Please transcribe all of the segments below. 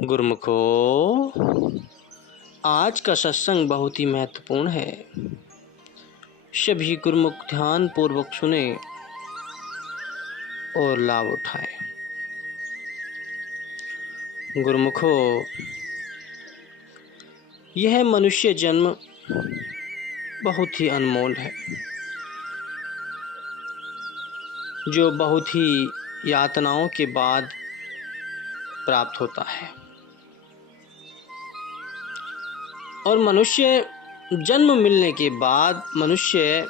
गुरुमुखो, आज का सत्संग बहुत ही महत्वपूर्ण है। सभी गुरुमुख ध्यान पूर्वक सुने और लाभ उठाएं। गुरुमुखो, यह मनुष्य जन्म बहुत ही अनमोल है, जो बहुत ही यातनाओं के बाद प्राप्त होता है। और मनुष्य जन्म मिलने के बाद मनुष्य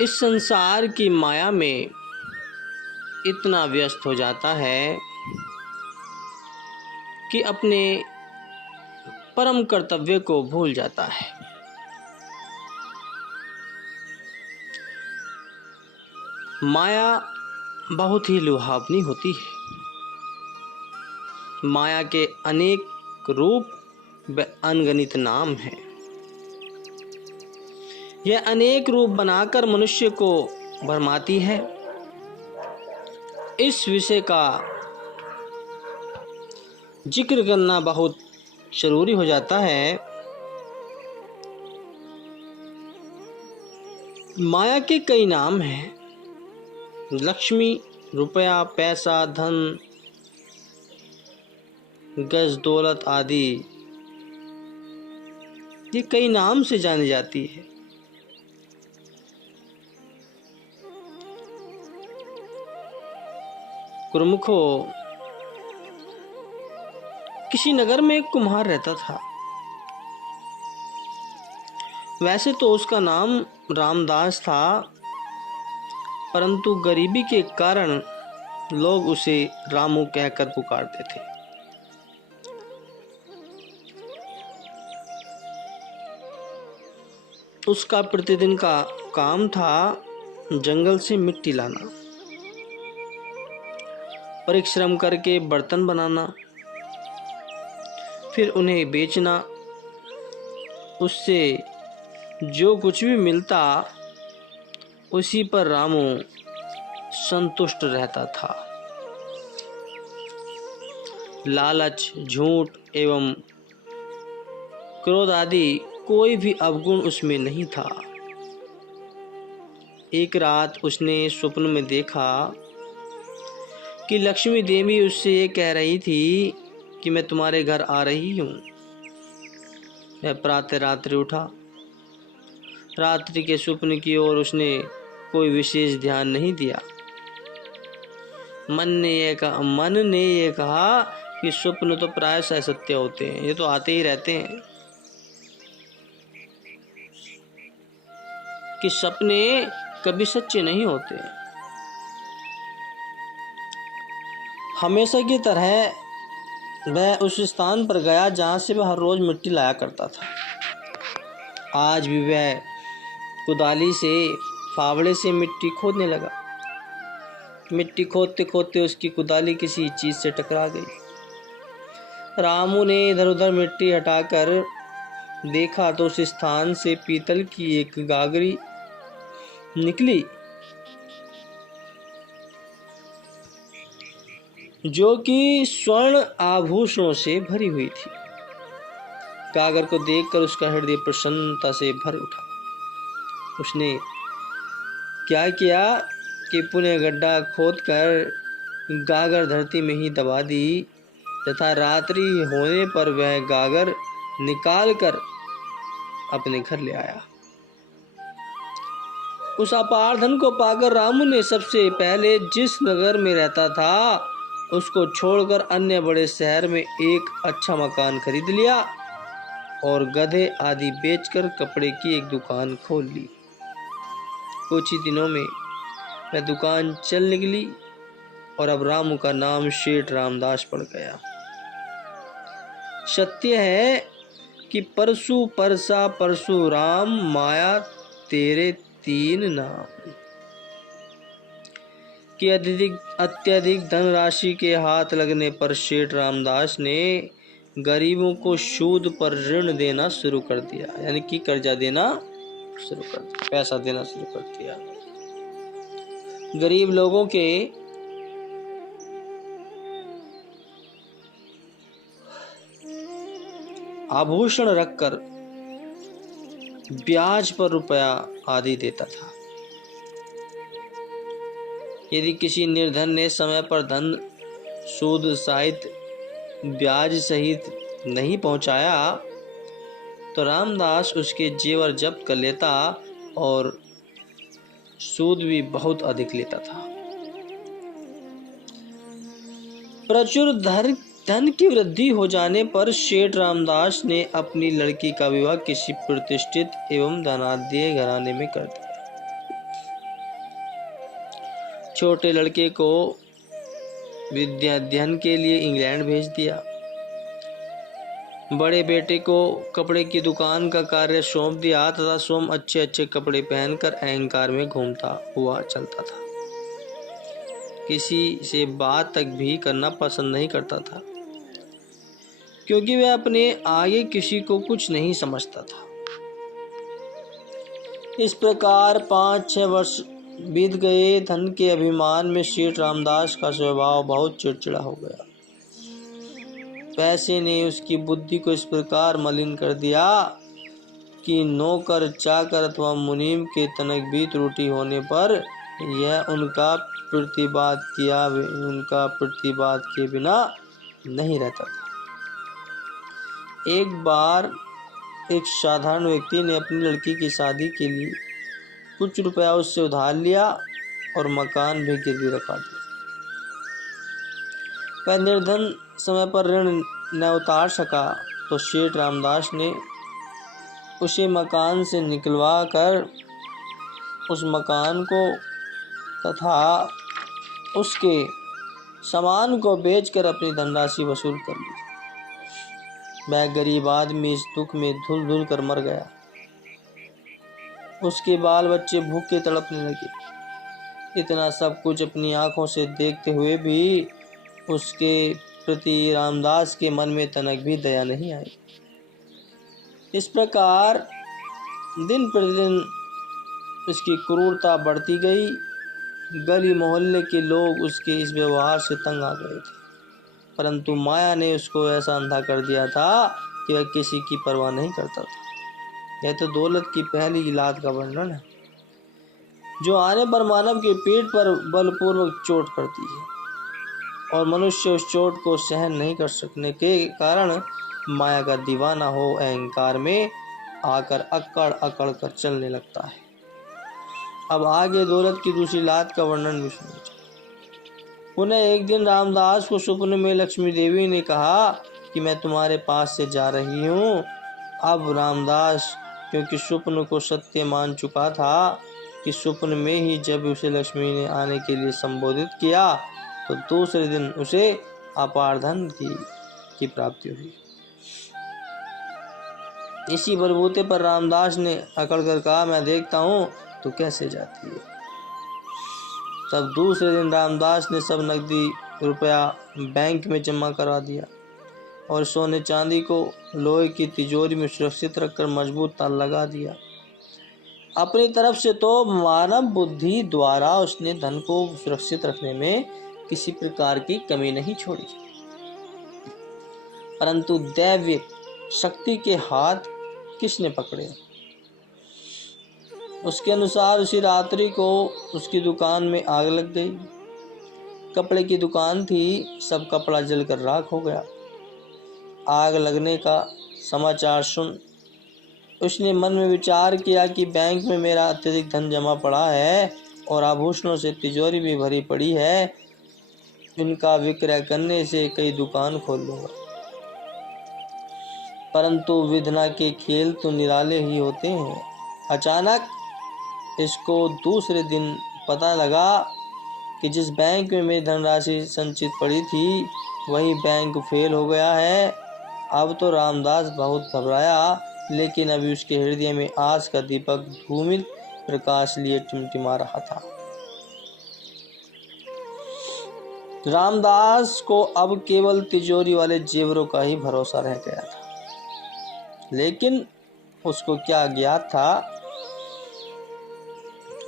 इस संसार की माया में इतना व्यस्त हो जाता है कि अपने परम कर्तव्य को भूल जाता है। माया बहुत ही लुभावनी होती है। माया के अनेक रूप व अनगिनत नाम हैं। यह अनेक रूप बनाकर मनुष्य को भरमाती है। इस विषय का जिक्र करना बहुत जरूरी हो जाता है। माया के कई नाम हैं। लक्ष्मी, रुपया, पैसा, धन, गज, दौलत आदि ये कई नाम से जानी जाती है। गुरुमुखो, किसी नगर में एक कुम्हार रहता था। वैसे तो उसका नाम रामदास था, परंतु गरीबी के कारण लोग उसे रामू कहकर पुकारते थे। उसका प्रतिदिन का काम था जंगल से मिट्टी लाना, परिश्रम करके बर्तन बनाना, फिर उन्हें बेचना। उससे जो कुछ भी मिलता उसी पर रामू संतुष्ट रहता था। लालच, झूठ एवं क्रोध आदि कोई भी अवगुण उसमें नहीं था। एक रात उसने स्वप्न में देखा कि लक्ष्मी देवी उससे ये कह रही थी कि मैं तुम्हारे घर आ रही हूँ। वह प्रातः रात्रि उठा। रात्रि के स्वप्न की ओर उसने कोई विशेष ध्यान नहीं दिया। मन ने ये कहा कि स्वप्न तो प्रायः सत्य होते हैं, ये तो आते ही रहते हैं। कि सपने कभी सच्चे नहीं होते। हमेशा की तरह वह उस स्थान पर गया जहां से वह हर रोज मिट्टी लाया करता था। आज भी वह कुदाली से, फावड़े से मिट्टी खोदने लगा। मिट्टी खोदते खोदते उसकी कुदाली किसी चीज से टकरा गई। रामू ने इधर उधर मिट्टी हटाकर देखा तो उस स्थान से पीतल की एक गागरी निकली, जो कि स्वर्ण आभूषणों से भरी हुई थी। गागर को देखकर उसका हृदय प्रसन्नता से भर उठा। उसने क्या किया कि पुनः गड्ढा खोदकर गागर धरती में ही दबा दी तथा रात्रि होने पर वह गागर निकालकर अपने घर ले आया। उस अपार धन को पाकर रामू ने सबसे पहले जिस नगर में रहता था उसको छोड़कर अन्य बड़े शहर में एक अच्छा मकान खरीद लिया और गधे आदि बेचकर कपड़े की एक दुकान खोल ली। कुछ ही दिनों में वह दुकान चल निकली और अब रामू का नाम शेठ रामदास पड़ गया। सत्य है कि परसु परसा परशुराम, माया तेरे तीन नाम। कि अत्यधिक धनराशि के हाथ लगने पर शेठ रामदास ने गरीबों को सूद पर ऋण देना शुरू कर दिया, यानी कि कर्जा देना शुरू कर दिया, पैसा देना शुरू कर दिया। गरीब लोगों के आभूषण रखकर ब्याज पर रुपया आदि देता था। यदि किसी निर्धन ने समय पर धन सूद सहित ब्याज सहित नहीं पहुंचाया तो रामदास उसके जेवर जब्त कर लेता और सूद भी बहुत अधिक लेता था। प्रचुर धन की वृद्धि हो जाने पर शेठ रामदास ने अपनी लड़की का विवाह किसी प्रतिष्ठित एवं धनाढ्य घराने में कर दिया। छोटे लड़के को विद्या अध्ययन के लिए इंग्लैंड भेज दिया। बड़े बेटे को कपड़े की दुकान का कार्य सौंप दिया तथा स्वयं अच्छे अच्छे कपड़े पहनकर अहंकार में घूमता हुआ चलता था। किसी से बात तक भी करना पसंद नहीं करता था, क्योंकि वह अपने आगे किसी को कुछ नहीं समझता था। इस प्रकार 5-6 वर्ष बीत गए। धन के अभिमान में सेठ रामदास का स्वभाव बहुत चिड़चिड़ा हो गया। पैसे ने उसकी बुद्धि को इस प्रकार मलिन कर दिया कि नौकर चाकर अथवा मुनीम के तनक भी त्रुटि होने पर यह उनका प्रतिवाद के बिना नहीं रहता था। एक बार एक साधारण व्यक्ति ने अपनी लड़की की शादी के लिए कुछ रुपया उससे उधार लिया और मकान भी गिरवी रखा दिया। वह निर्धन समय पर ऋण न उतार सका तो सेठ रामदास ने उसे मकान से निकलवा कर उस मकान को तथा उसके सामान को बेचकर अपनी धनराशि वसूल कर ली। वह गरीब आदमी इस दुख में धुल धुल कर मर गया। उसके बाल बच्चे भूखे तड़पने लगे। इतना सब कुछ अपनी आंखों से देखते हुए भी उसके प्रति रामदास के मन में तनक भी दया नहीं आई। इस प्रकार दिन प्रतिदिन उसकी क्रूरता बढ़ती गई। गली मोहल्ले के लोग उसके इस व्यवहार से तंग आ गए थे, परंतु माया ने उसको ऐसा अंधा कर दिया था कि वह किसी की परवाह नहीं करता था। यह तो दौलत की पहली इलाद का वर्णन है, जो आने पर मानव के पेट पर बलपूर्वक चोट करती है और मनुष्य उस चोट को सहन नहीं कर सकने के कारण माया का दीवाना हो अहंकार में आकर अकड़ अकड़ कर चलने लगता है। अब आगे दौलत की दूसरी लात का वर्णन भी सुनिए। पुनः एक दिन रामदास को स्वप्न में लक्ष्मी देवी ने कहा कि मैं तुम्हारे पास से जा रही हूँ। अब रामदास क्योंकि स्वप्न को सत्य मान चुका था कि स्वप्न में ही जब उसे लक्ष्मी ने आने के लिए संबोधित किया तो दूसरे दिन उसे अपार धन की प्राप्ति हुई। इसी बलबूते पर रामदास ने अकड़ कर कहा, मैं देखता हूँ तो कैसे जाती है। तब दूसरे दिन रामदास ने सब नकदी रुपया बैंक में जमा करा दिया और सोने चांदी को लोहे की तिजोरी में सुरक्षित रखकर मजबूत ताला लगा दिया। अपनी तरफ से तो मानव बुद्धि द्वारा उसने धन को सुरक्षित रखने में किसी प्रकार की कमी नहीं छोड़ी, परंतु दैवीय शक्ति के हाथ किसने पकड़े। उसके अनुसार उसी रात्रि को उसकी दुकान में आग लग गई। कपड़े की दुकान थी, सब कपड़ा जलकर राख हो गया। आग लगने का समाचार सुन उसने मन में विचार किया कि बैंक में मेरा अत्यधिक धन जमा पड़ा है और आभूषणों से तिजोरी भी भरी पड़ी है। इनका विक्रय करने से कई दुकान खोल लूंगा, परंतु विधना के खेल तो निराले ही होते हैं। अचानक इसको दूसरे दिन पता लगा कि जिस बैंक में मेरी धनराशि संचित पड़ी थी वही बैंक फेल हो गया है। अब तो रामदास बहुत घबराया, लेकिन अभी उसके हृदय में आस का दीपक धूमिल प्रकाश लिए टिमटिमा रहा था। रामदास को अब केवल तिजोरी वाले जेवरों का ही भरोसा रह गया था, लेकिन उसको क्या ज्ञात था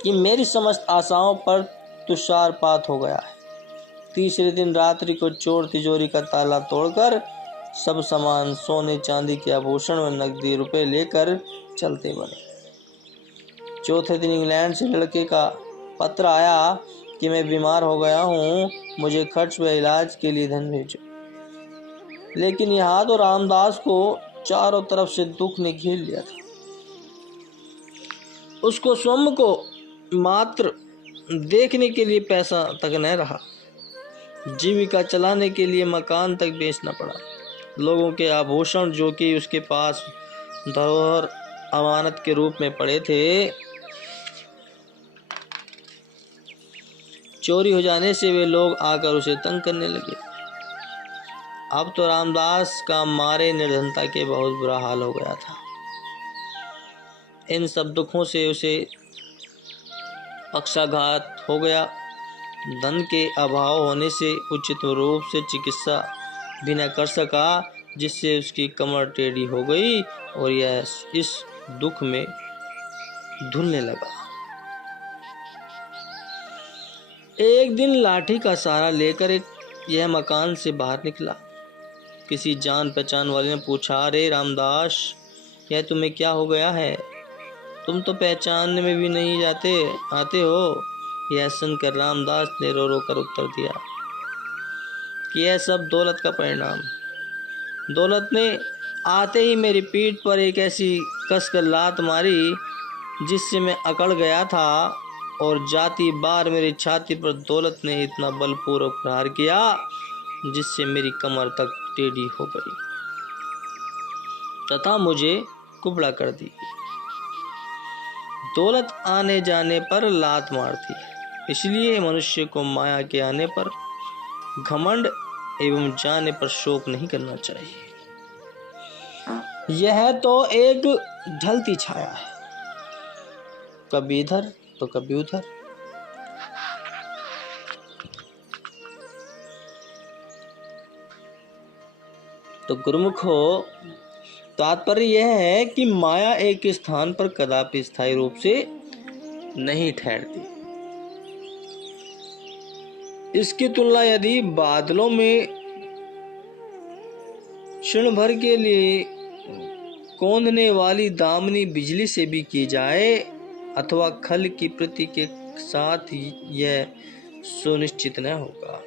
कि मेरी समस्त आशाओं पर तुषारपात हो गया है। तीसरे दिन रात्रि को चोर तिजोरी का ताला तोड़कर सब सामान, सोने चांदी के आभूषण व नकदी रुपए लेकर चलते बने। चौथे दिन इंग्लैंड से लड़के का पत्र आया कि मैं बीमार हो गया हूँ, मुझे खर्च व इलाज के लिए धन भेजो। लेकिन यहाँ तो रामदास को चारों तरफ से दुख ने घेर लिया था। उसको स्वयं को मात्र देखने के लिए पैसा तक न रहा, जीविका चलाने के लिए मकान तक बेचना पड़ा। लोगों के आभूषण जो कि उसके पास धरोहर अमानत के रूप में पड़े थे, चोरी हो जाने से वे लोग आकर उसे तंग करने लगे। अब तो रामदास का मारे निर्धनता के बहुत बुरा हाल हो गया था। इन सब दुखों से उसे पक्षाघात हो गया। धन के अभाव होने से उचित रूप से चिकित्सा भी न कर सका, जिससे उसकी कमर टेढ़ी हो गई और यह इस दुख में धुलने लगा। एक दिन लाठी का सहारा लेकर यह मकान से बाहर निकला। किसी जान पहचान वाले ने पूछा, अरे रामदास, यह तुम्हें क्या हो गया है? तुम तो पहचानने में भी नहीं आते हो। यह सुनकर रामदास ने रो रो कर उत्तर दिया कि यह सब दौलत का परिणाम। दौलत ने आते ही मेरी पीठ पर एक ऐसी कसकर लात मारी जिससे मैं अकड़ गया था, और जाती बार मेरी छाती पर दौलत ने इतना बलपूर्वक प्रहार किया जिससे मेरी कमर तक टेढ़ी हो गई तथा मुझे कुबड़ा कर दी। दौलत आने जाने पर लात मारती है, इसलिए मनुष्य को माया के आने पर घमंड एवं जाने पर शोक नहीं करना चाहिए। यह तो एक ढलती छाया है, कभी इधर तो कभी उधर। तो गुरुमुखो, तात्पर्य यह है कि माया एक स्थान पर कदापि स्थायी रूप से नहीं ठहरती। इसकी तुलना यदि बादलों में क्षण भर के लिए कौंधने वाली दामिनी बिजली से भी की जाए, अथवा खल की प्रति के साथ यह सुनिश्चित न होगा।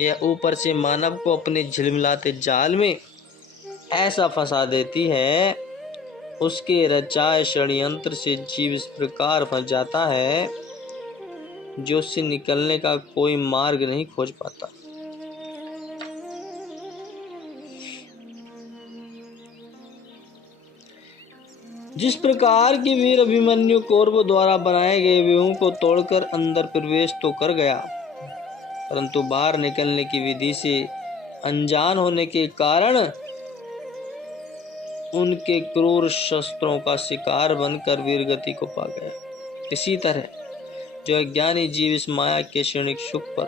यह ऊपर से मानव को अपने झिलमिलाते जाल में ऐसा फंसा देती है, उसके रचाए षड्यंत्र से जीव इस प्रकार फंस जाता है जो उससे निकलने का कोई मार्ग नहीं खोज पाता। जिस प्रकार की वीर अभिमन्यु कौरवों द्वारा बनाए गए व्यूहों को तोड़कर अंदर प्रवेश तो कर गया, परंतु बाहर निकलने की विधि से अनजान होने के कारण उनके क्रूर शस्त्रों का शिकार बनकर वीरगति को पा गया। इसी तरह जो अज्ञानी जीव इस माया के क्षणिक सुख पर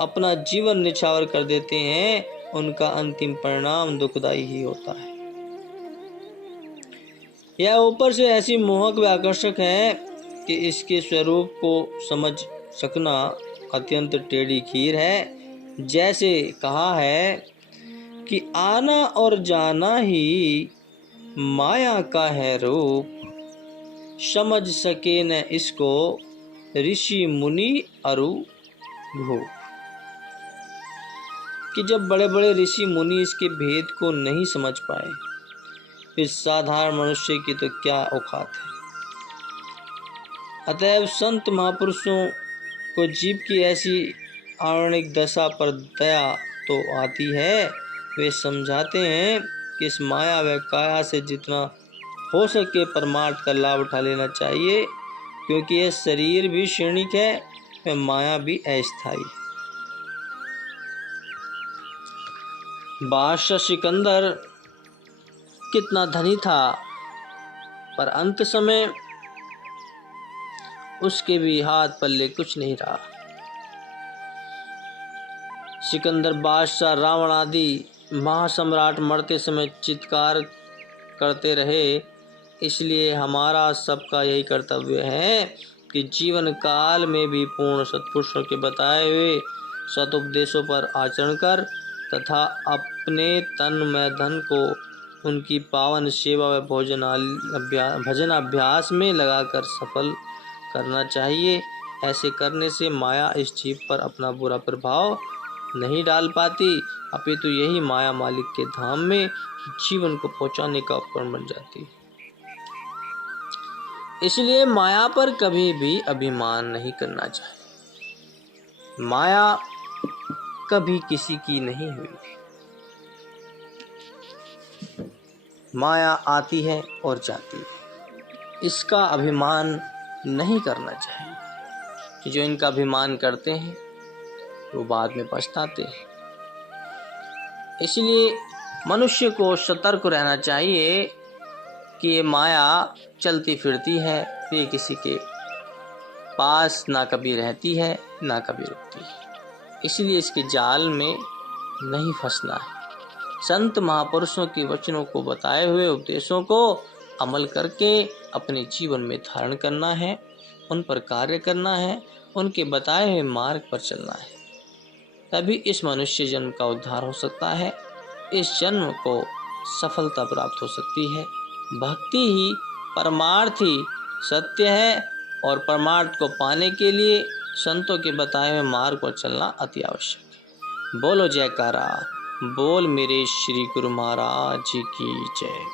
अपना जीवन निछावर कर देते हैं, उनका अंतिम परिणाम दुखदायी ही होता है। यह ऊपर से ऐसी मोहक व आकर्षक है कि इसके स्वरूप को समझ सकना अत्यंत टेढ़ी खीर है। जैसे कहा है कि आना और जाना ही माया का है रूप, समझ सके न इसको ऋषि मुनि अरु भूप। कि जब बड़े बड़े ऋषि मुनि इसके भेद को नहीं समझ पाए, फिर साधारण मनुष्य की तो क्या औकात है। अतएव संत महापुरुषों को जीव की ऐसी आणिक दशा पर दया तो आती है। वे समझाते हैं कि इस माया व काया से जितना हो सके परमार्थ का लाभ उठा लेना चाहिए, क्योंकि यह शरीर भी क्षणिक है व माया भी अस्थायी। बादशाह सिकंदर कितना धनी था, पर अंत समय उसके भी हाथ पल्ले कुछ नहीं रहा। सिकंदर बादशाह, रावण आदि महासम्राट मरते समय चित्कार करते रहे। इसलिए हमारा सबका यही कर्तव्य है कि जीवन काल में भी पूर्ण सत्पुरुषों के बताए हुए सदुपदेशों पर आचरण कर तथा अपने तन में धन को उनकी पावन सेवा व भजन अभ्यास में लगाकर सफल करना चाहिए। ऐसे करने से माया इस जीव पर अपना बुरा प्रभाव नहीं डाल पाती, अपितु यही माया मालिक के धाम में जीवन को पहुंचाने का उपकरण बन जाती है। इसलिए माया पर कभी भी अभिमान नहीं करना चाहिए। माया कभी किसी की नहीं हुई। माया आती है और जाती है, इसका अभिमान नहीं करना चाहिए। जो इनका अभिमान करते हैं वो बाद में पछताते हैं। इसलिए मनुष्य को सतर्क रहना चाहिए कि ये माया चलती फिरती है, ये किसी के पास ना कभी रहती है ना कभी रुकती है। इसलिए इसके जाल में नहीं फंसना है। संत महापुरुषों के वचनों को बताए हुए उपदेशों को अमल करके अपने जीवन में धारण करना है, उन पर कार्य करना है, उनके बताए हुए मार्ग पर चलना है। तभी इस मनुष्य जन्म का उद्धार हो सकता है, इस जन्म को सफलता प्राप्त हो सकती है। भक्ति ही परमार्थी सत्य है और परमार्थ को पाने के लिए संतों के बताए हुए मार्ग पर चलना अति आवश्यक है। बोलो जयकारा, बोल मेरे श्री गुरु महाराज जी की जय।